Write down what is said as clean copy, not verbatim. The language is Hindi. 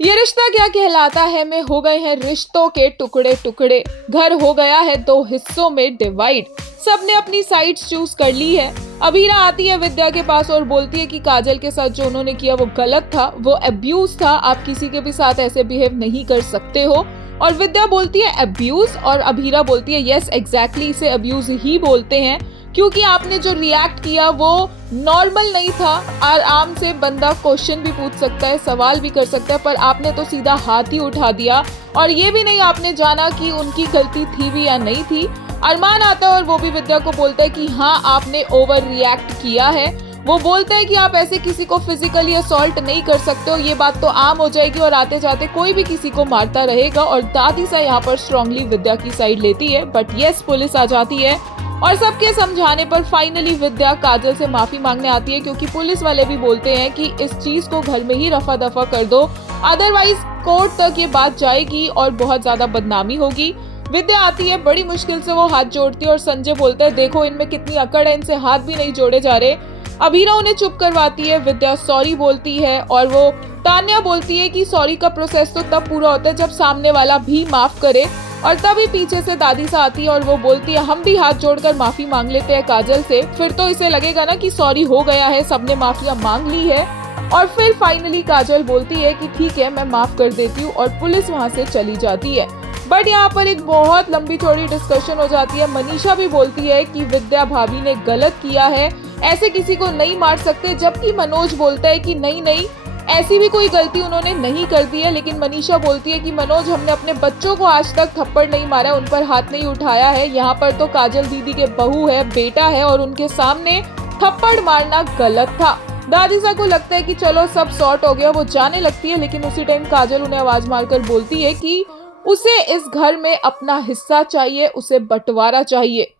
ये रिश्ता क्या कहलाता है में हो गए हैं रिश्तों के टुकड़े टुकड़े। घर हो गया है दो हिस्सों में डिवाइड। सबने अपनी साइड्स चूज कर ली है। अभीरा आती है विद्या के पास और बोलती है कि काजल के साथ जो उन्होंने किया वो गलत था, वो अब्यूज था। आप किसी के भी साथ ऐसे बिहेव नहीं कर सकते हो। और विद्या बोलती है अब्यूज और अभीरा बोलती है यस एग्जैक्टली इसे अब्यूज ही बोलते हैं, क्योंकि आपने जो रिएक्ट किया वो नॉर्मल नहीं था। आराम से बंदा क्वेश्चन भी पूछ सकता है, सवाल भी कर सकता है, पर आपने तो सीधा हाथ ही उठा दिया और ये भी नहीं आपने जाना कि उनकी गलती थी भी या नहीं थी। अरमान आता है और वो भी विद्या को बोलता है कि हाँ आपने ओवर रिएक्ट किया है। वो बोलता है कि आप ऐसे किसी को फिजिकली असॉल्ट नहीं कर सकते हो, ये बात तो आम हो जाएगी और आते जाते कोई भी किसी को मारता रहेगा। और दादी सा यहाँ पर स्ट्रांगली विद्या की साइड लेती है, बट यस पुलिस आ जाती है और सबके समझाने पर फाइनली विद्या काजल से माफी मांगने आती है, क्योंकि पुलिस वाले भी बोलते हैं कि इस चीज को घर में ही रफा दफा कर दो, अदरवाइज कोर्ट तक ये बात जाएगी और बहुत ज्यादा बदनामी होगी। विद्या आती है, बड़ी मुश्किल से वो हाथ जोड़ती है और संजय बोलता है देखो इनमें कितनी अकड़ है, इनसे हाथ भी नहीं जोड़े जा रहे। अभीरा उन्हें चुप करवाती है, विद्या सॉरी बोलती है और वो तान्या बोलती है कि सॉरी का प्रोसेस तो तब पूरा होता है जब सामने वाला भी माफ करे। और तभी पीछे से दादी सा आती है और वो बोलती है हम भी हाथ जोड़कर माफी मांग लेते हैं काजल से, फिर तो इसे लगेगा ना कि सॉरी हो गया है, सबने माफिया मांग ली है। और फिर फाइनली काजल बोलती है कि ठीक है मैं माफ कर देती हूँ और पुलिस वहाँ से चली जाती है। बट यहाँ पर एक बहुत लंबी चौड़ी डिस्कशन हो जाती है। मनीषा भी बोलती है कि विद्या भाभी ने गलत किया है, ऐसे किसी को नहीं मार सकते, जबकि मनोज बोलता है कि नहीं नहीं ऐसी भी कोई गलती उन्होंने नहीं कर दी है। लेकिन मनीषा बोलती है कि मनोज हमने अपने बच्चों को आज तक थप्पड़ नहीं मारा, उन पर हाथ नहीं उठाया है, यहाँ पर तो काजल दीदी के बहू है, बेटा है और उनके सामने थप्पड़ मारना गलत था। दादीसा को लगता है कि चलो सब सॉर्ट हो गया, वो जाने लगती है, लेकिन उसी टाइम काजल उन्हें आवाज मारकर बोलती है कि उसे इस घर में अपना हिस्सा चाहिए, उसे बंटवारा चाहिए।